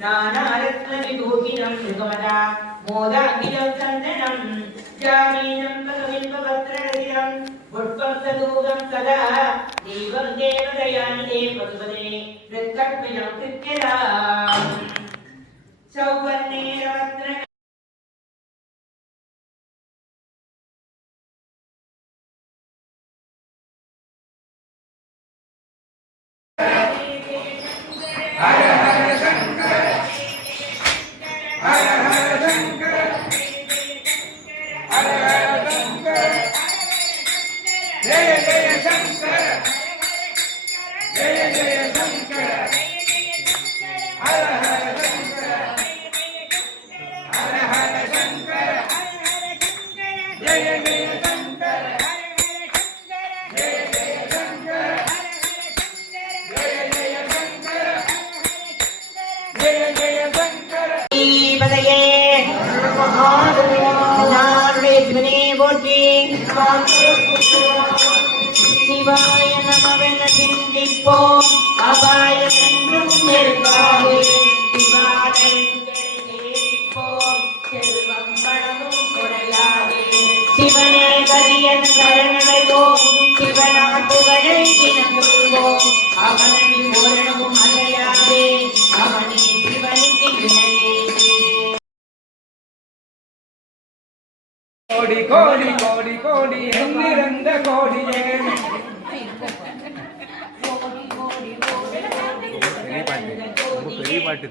नानारत्नविभूषिणं सुगमदा मोदाखिलं चन्दनं जामीनं भगविन्वभद्ररतिरं पुष्पं सदूगं सदा देवं देवदयानिधे पशुपते वृत्कट्मिनं कृत्यदा सौवर्णेरवत्र சிவாய நமவென சிந்திப்போம் அபாய என்றும் நெருங்காது சிவாலயங்களில் செல்வம் வளமும் குறையாது சிவனே கரியன் சரணடைவோம் சிவனாட்டுகளை தினங்கொள்வோம் அவனி பூரணமும் அலையாதே அவனே சிவனுக்கு இணையே கோடி கோடி கோடி கோடி எண்ணிறந்த கோடியே பெரிய பாட்டு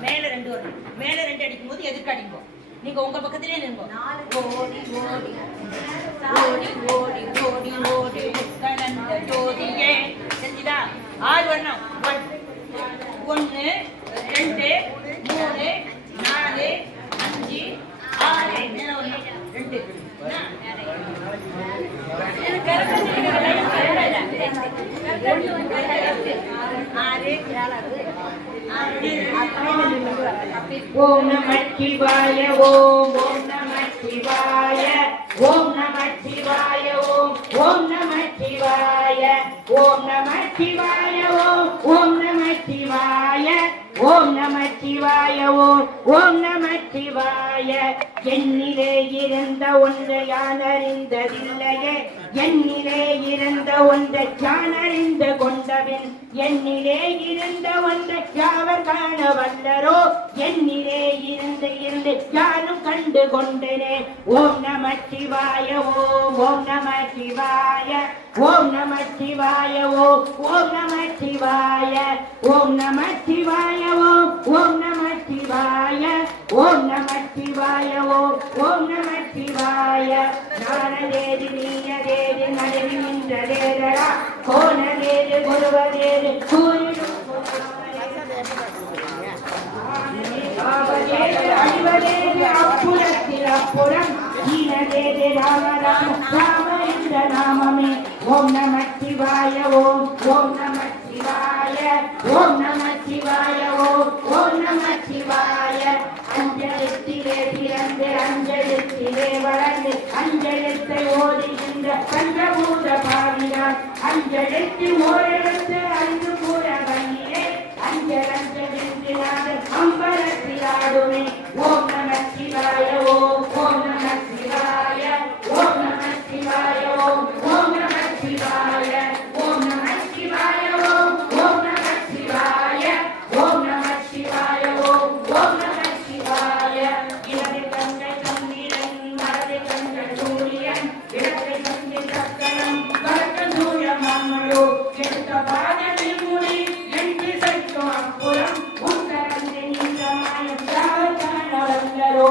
மேல ரெண்டு வரணும் மேல ரெண்டு அடிக்கும் போது எதிர்க்க அடிக்கும் நீங்க உங்க பக்கத்திலே நின்னுங்க ஓடி ஓடி ஓடி ஓடி ஓடி ஓடி கலந்த ஜோதியே செஞ்சுதா ஆறு வரணும் ஒன்னு ரெண்டு மூணு நாலு அஞ்சு ஆறு ரெண்டு ஓம் நம சிவாய ஓம் ஓம் நம சிவாய ஓம் நம சிவாய ஓம் ஓம் நம சிவாய ஓம் நம சிவாய ஓம் ஓம் நம சிவாய ஓம் நம சிவாய ஓம் ஓம் நம சிவாய என்னிலே இருந்த ஒன்றை யான் அறிந்ததில்லையே என்னிலே இருந்த ஒன்றை யான் அறிந்து கொண்டபின் என்னிலே இருந்த ஒன்றை யாவர் காண வல்லரோ என்னிலே இருந்து யாரும் கண்டு கொண்டனே ஓம் நம சிவாய ஓம் ஓம் நம சிவாய ஓம் நம சிவாய ஓம் ஓம் நம சிவாய ஓம் நம சிவாய ஓம் ஓம் நம சிவாய ஓம் நம சிவாய ஓம் ஓம் நம சிவாய ஞானதேது நீயதேது நடுவி நின்றதேதரா கோணதேது குருவதேது கூறிடும் அடிவதேது அப்புறத்தில் அப்புறம் ஈனதேது ராம ராம ராம என்ற நாமமே ஓம் நம சிவாய ஓம் ஓம் நம சிவாய ஓம் நம சிவாய ஓம் ஓம் நம சிவாய அஞ்சலித்திலே பிறந்து அஞ்சலித்திலே வளர்ந்து அஞ்சலித்தை ஓடுகின்ற பஞ்சபூத பாவினார் அஞ்சலித்து ஓரிடத்து அறிந்து கூற வழியே அஞ்சலஞ்சலித்தினார் அம்பலத்திலாடுமே ஓம் நம சிவாய ஓம் ஓம் நம சிவாய ஓம் நம சிவாய ஓம் ஓம் நம சிவாய ஓம் நம சிவாய ஓம் ஓம் நம சிவாய ஓம் நம சிவாய ஓம் ஓம் நம சிவாய இடது கங்கை கண்ணீரன் மரது கங்கை சூரியன் இடது கங்கை சக்கரம் வடக்கு சூரியன் மாமழோ எடுத்த பாதத்தில் முடி என்று சைக்கும் அப்புறம் உத்தரந்து நின்ற மாயம் சாவதான வந்தரோ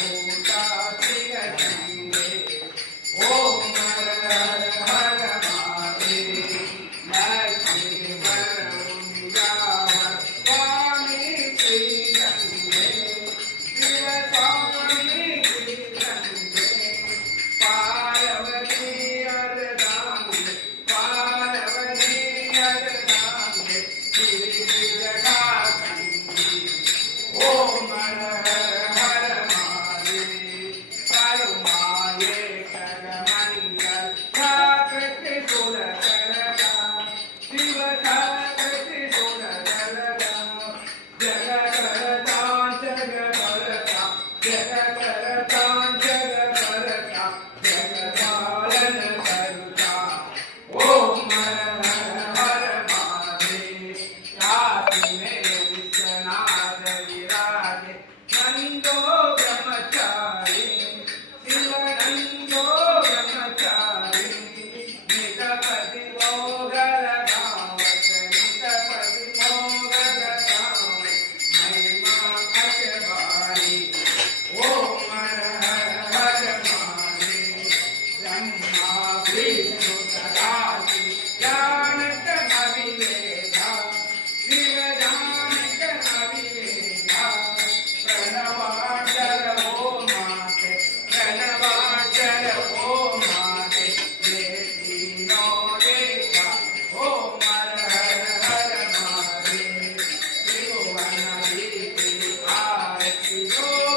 Om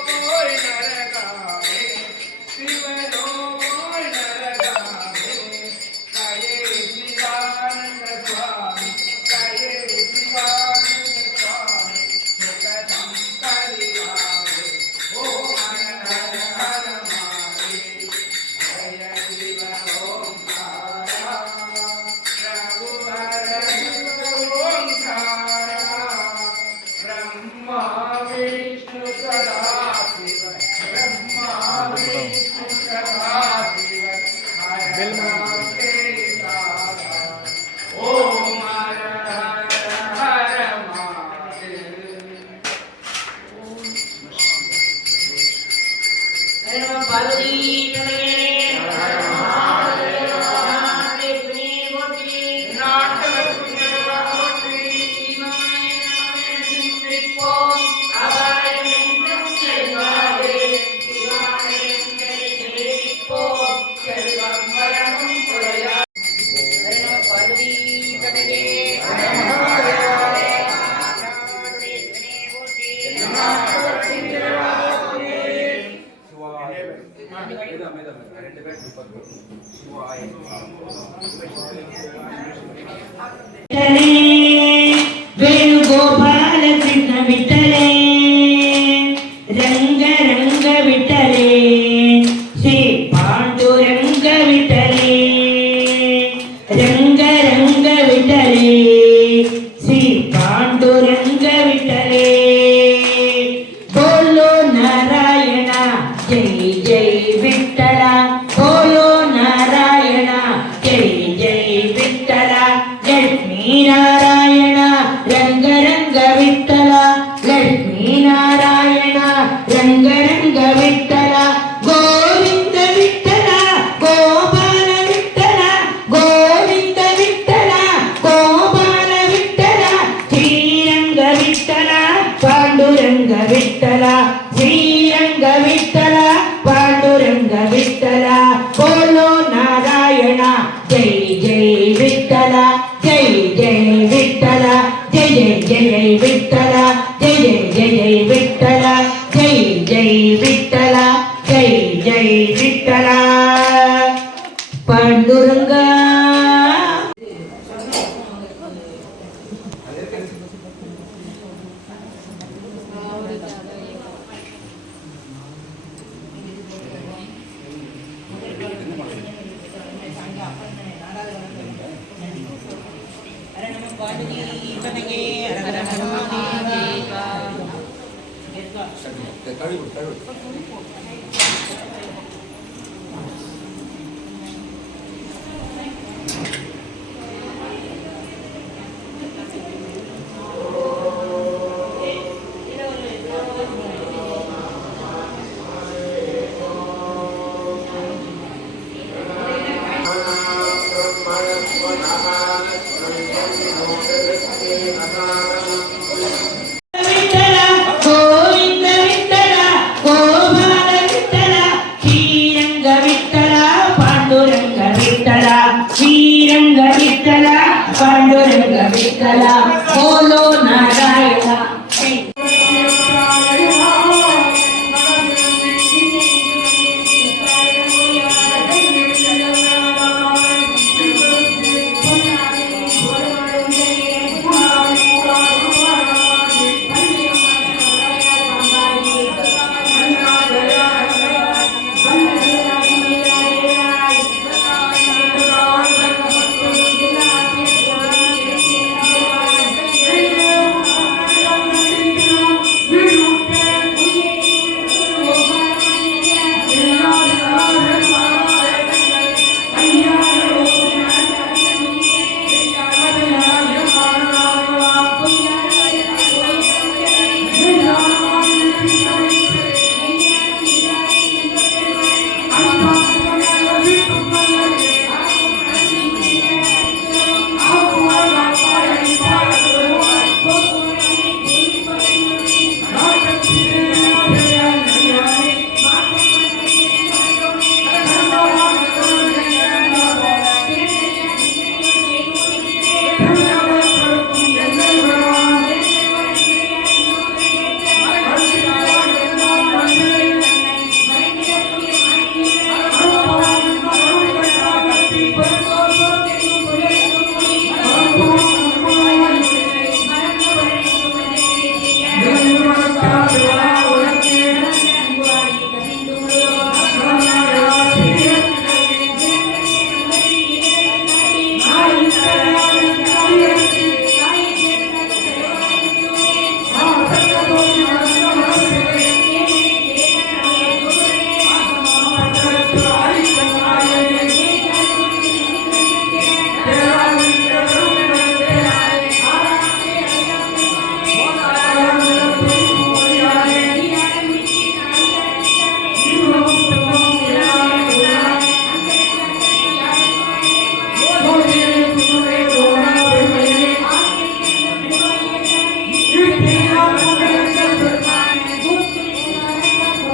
போய் நரகாமே சிவனோ போய் நரகாமே கயே சிவானந்த சுவாமி கயே சிவானந்த சுவாமி சுகதம் கரியாமே ஓம் ஹர ஹர ஹர மாதே ஜய சிவ ஓம்காரா பிரபு ஹர சிவ ஓம்காரா ब्रह्मा विष्णु सदा शिव ब्रह्मा विष्णु सदा शिव हर सारा ओम हर हर हर महादेव पार्वती वेणुगोपाल कृष्ण विठले रंग रंग विठले श्री पांडुरंग विठले रंग रंग विठले श्री पांडुरंग विठले बोलो नारायण जय जय विठला बोलो नारायण जय जय विठला लक्ष्मी नारायण रंग रंग विठला लक्ष्मी नारायण रंग रंग विठला गोविंद विठला गोपाल विठला गोविंद विठला गोपाल विठला श्रीरंग विठला पांडुरंग विठला श्रीरंग विठला पांडुरंग विठला बोलो नारायण जय जय विठला जय जय विठला जय जय जय विठला जय जय जय विठला जय जय विठला जय जय विठला पांडुरंग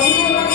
பொங்குவ